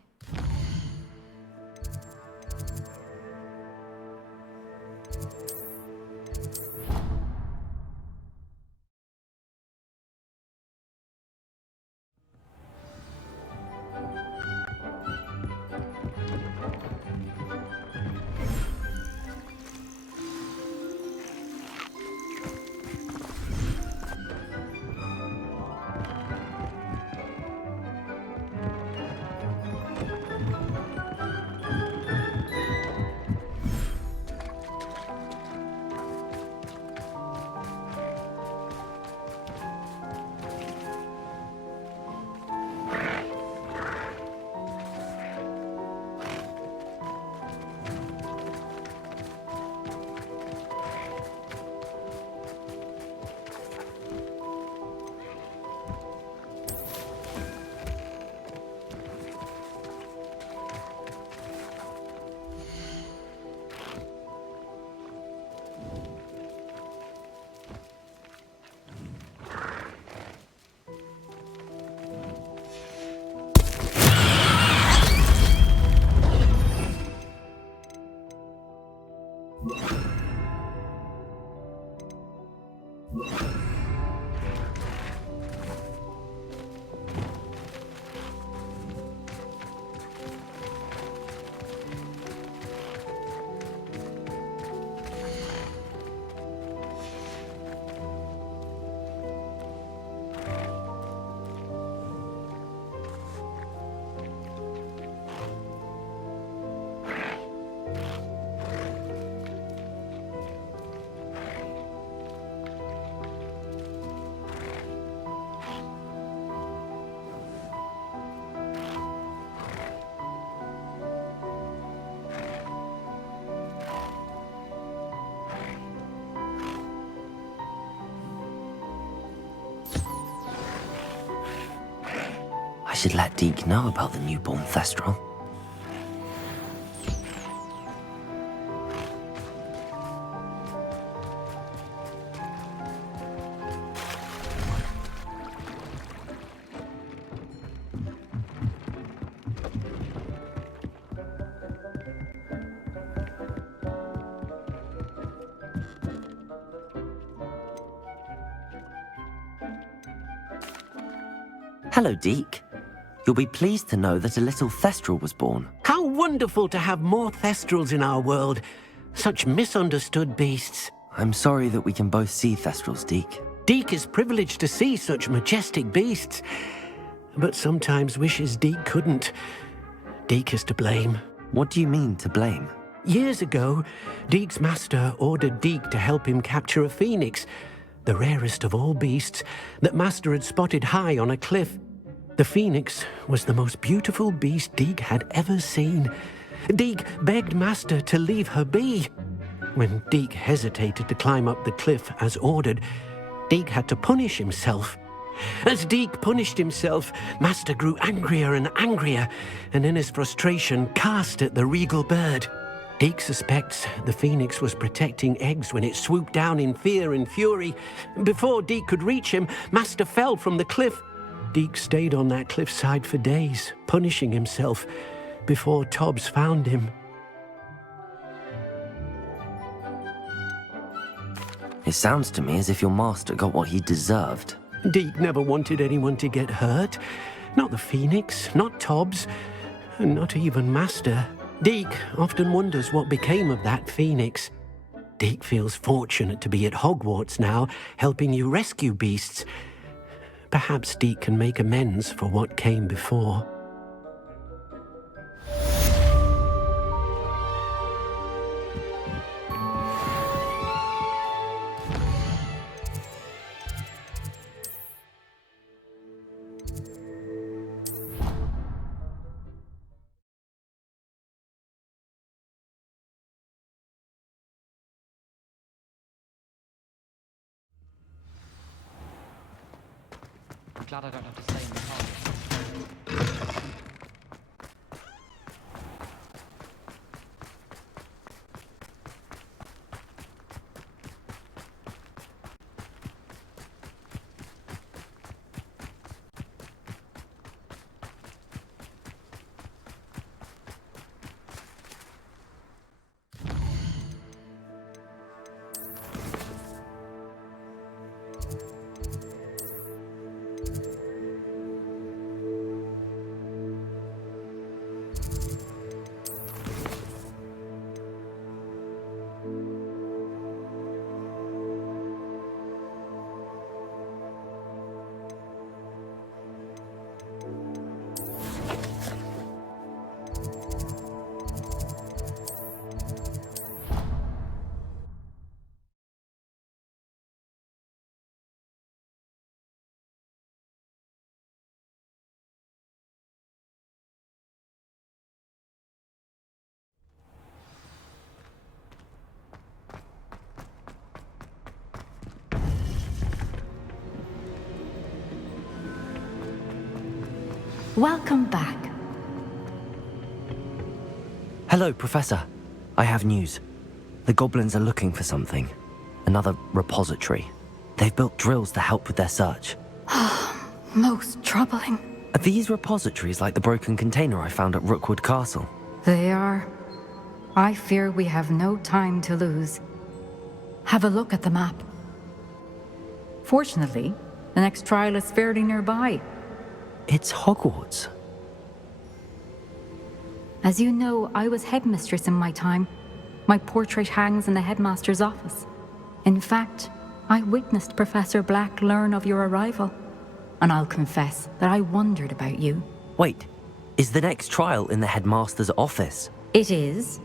should let Deke know about the newborn Thestral. Hello, Deke. You'll be pleased to know that a little Thestral was born. How wonderful to have more Thestrals in our world. Such misunderstood beasts. I'm sorry that we can both see Thestrals, Deke. Deke is privileged to see such majestic beasts, but sometimes wishes Deke couldn't. Deke is to blame. What do you mean, to blame? Years ago, Deke's master ordered Deke to help him capture a phoenix, the rarest of all beasts, that Master had spotted high on a cliff. The phoenix was the most beautiful beast Deke had ever seen. Deke begged Master to leave her be. When Deke hesitated to climb up the cliff as ordered, Deke had to punish himself. As Deke punished himself, Master grew angrier and angrier, and in his frustration cast at the regal bird. Deke suspects the phoenix was protecting eggs when it swooped down in fear and fury. Before Deke could reach him, Master fell from the cliff. Deke stayed on that cliffside for days, punishing himself, before Tobbs found him. It sounds to me as if your master got what he deserved. Deke never wanted anyone to get hurt. Not the phoenix, not Tobbs, and not even Master. Deke often wonders what became of that phoenix. Deke feels fortunate to be at Hogwarts now, helping you rescue beasts. Perhaps Deke can make amends for what came before. I'm glad I don't have to stay in the car. Welcome back. Hello, Professor. I have news. The goblins are looking for something. Another repository. They've built drills to help with their search. Most troubling. Are these repositories like the broken container I found at Rookwood Castle? They are. I fear we have no time to lose. Have a look at the map. Fortunately, the next trial is fairly nearby. It's Hogwarts. As you know, I was headmistress in my time. My portrait hangs in the headmaster's office. In fact, I witnessed Professor Black learn of your arrival. And I'll confess that I wondered about you. Wait, is the next trial in the headmaster's office? It is.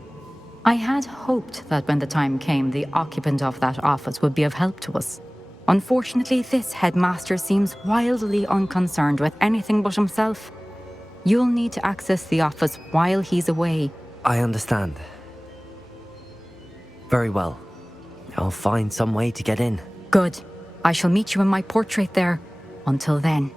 I had hoped that when the time came, the occupant of that office would be of help to us. Unfortunately, this headmaster seems wildly unconcerned with anything but himself. You'll need to access the office while he's away. I understand. Very well. I'll find some way to get in. Good. I shall meet you in my portrait there. Until then.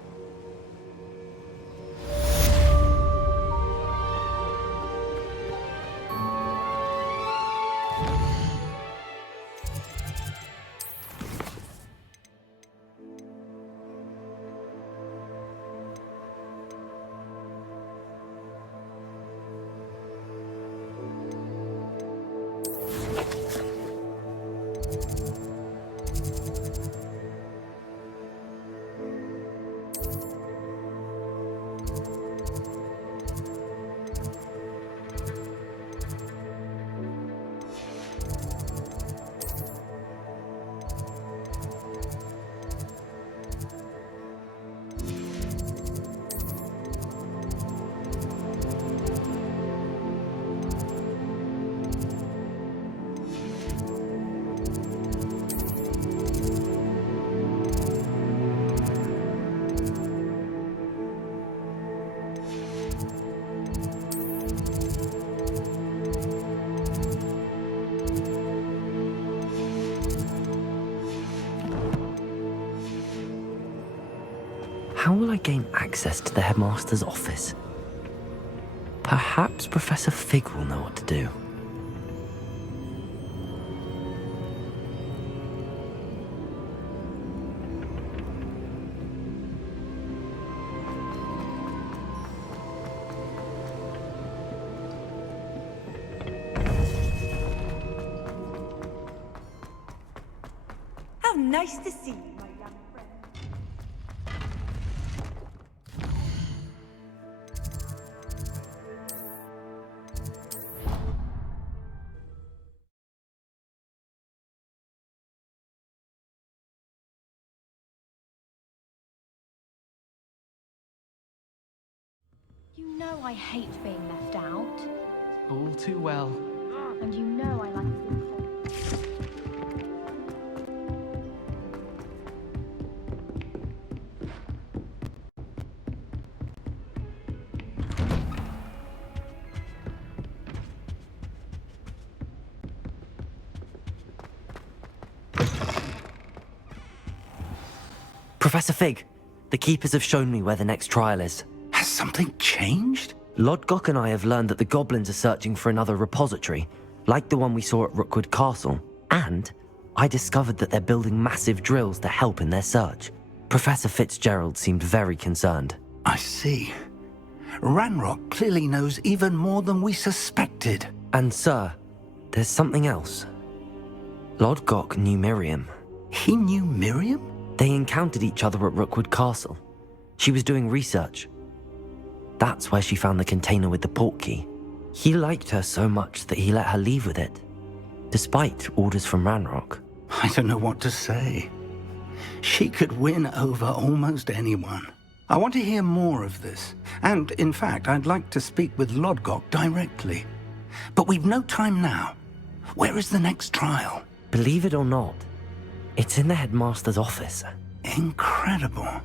How will I gain access to the headmaster's office? Perhaps Professor Fig will know what to do. How nice to see you, my young friend. You know I hate being left out. All too well. And you know I like being cold. Professor Fig, the Keepers have shown me where the next trial is. Has something changed? Lodgok and I have learned that the goblins are searching for another repository, like the one we saw at Rookwood Castle. And I discovered that they're building massive drills to help in their search. Professor Fitzgerald seemed very concerned. I see. Ranrock clearly knows even more than we suspected. And sir, there's something else. Lodgok knew Miriam. He knew Miriam? They encountered each other at Rookwood Castle. She was doing research. That's where she found the container with the portkey. He liked her so much that he let her leave with it, despite orders from Ranrock. I don't know what to say. She could win over almost anyone. I want to hear more of this. And, in fact, I'd like to speak with Lodgok directly. But we've no time now. Where is the next trial? Believe it or not, it's in the headmaster's office. Incredible.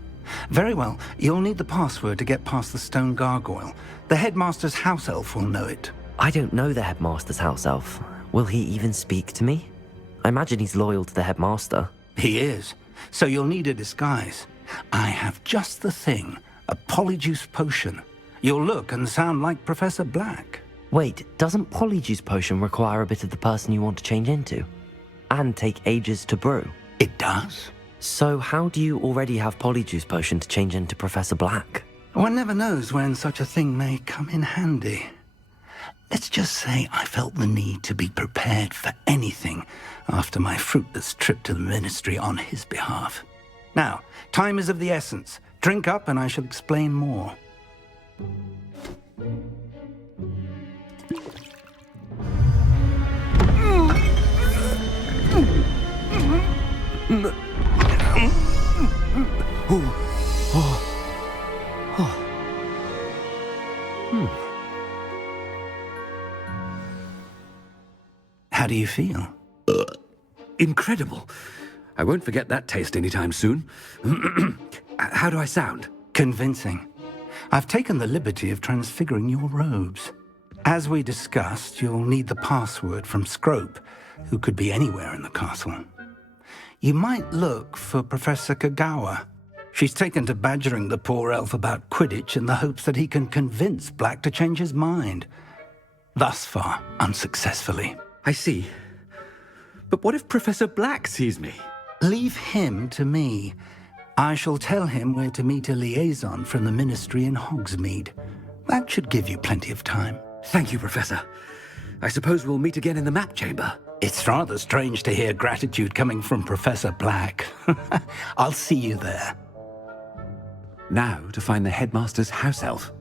Very well. You'll need the password to get past the stone gargoyle. The headmaster's house elf will know it. I don't know the headmaster's house elf. Will he even speak to me? I imagine he's loyal to the headmaster. He is. So you'll need a disguise. I have just the thing. A polyjuice potion. You'll look and sound like Professor Black. Wait, doesn't Polyjuice Potion require a bit of the person you want to change into? And take ages to brew? It does. So how do you already have Polyjuice Potion to change into Professor Black? One never knows when such a thing may come in handy. Let's just say I felt the need to be prepared for anything after my fruitless trip to the Ministry on his behalf. Now, time is of the essence. Drink up and I shall explain more. How do you feel? Incredible. I won't forget that taste anytime soon. How do I sound? Convincing. I've taken the liberty of transfiguring your robes. As we discussed, you'll need the password from Scrope, who could be anywhere in the castle. You might look for Professor Kagawa. She's taken to badgering the poor elf about Quidditch in the hopes that he can convince Black to change his mind. Thus far, unsuccessfully. I see. But what if Professor Black sees me? Leave him to me. I shall tell him where to meet a liaison from the Ministry in Hogsmeade. That should give you plenty of time. Thank you, Professor. I suppose we'll meet again in the map chamber. It's rather strange to hear gratitude coming from Professor Black. I'll see you there. Now to find the headmaster's house elf.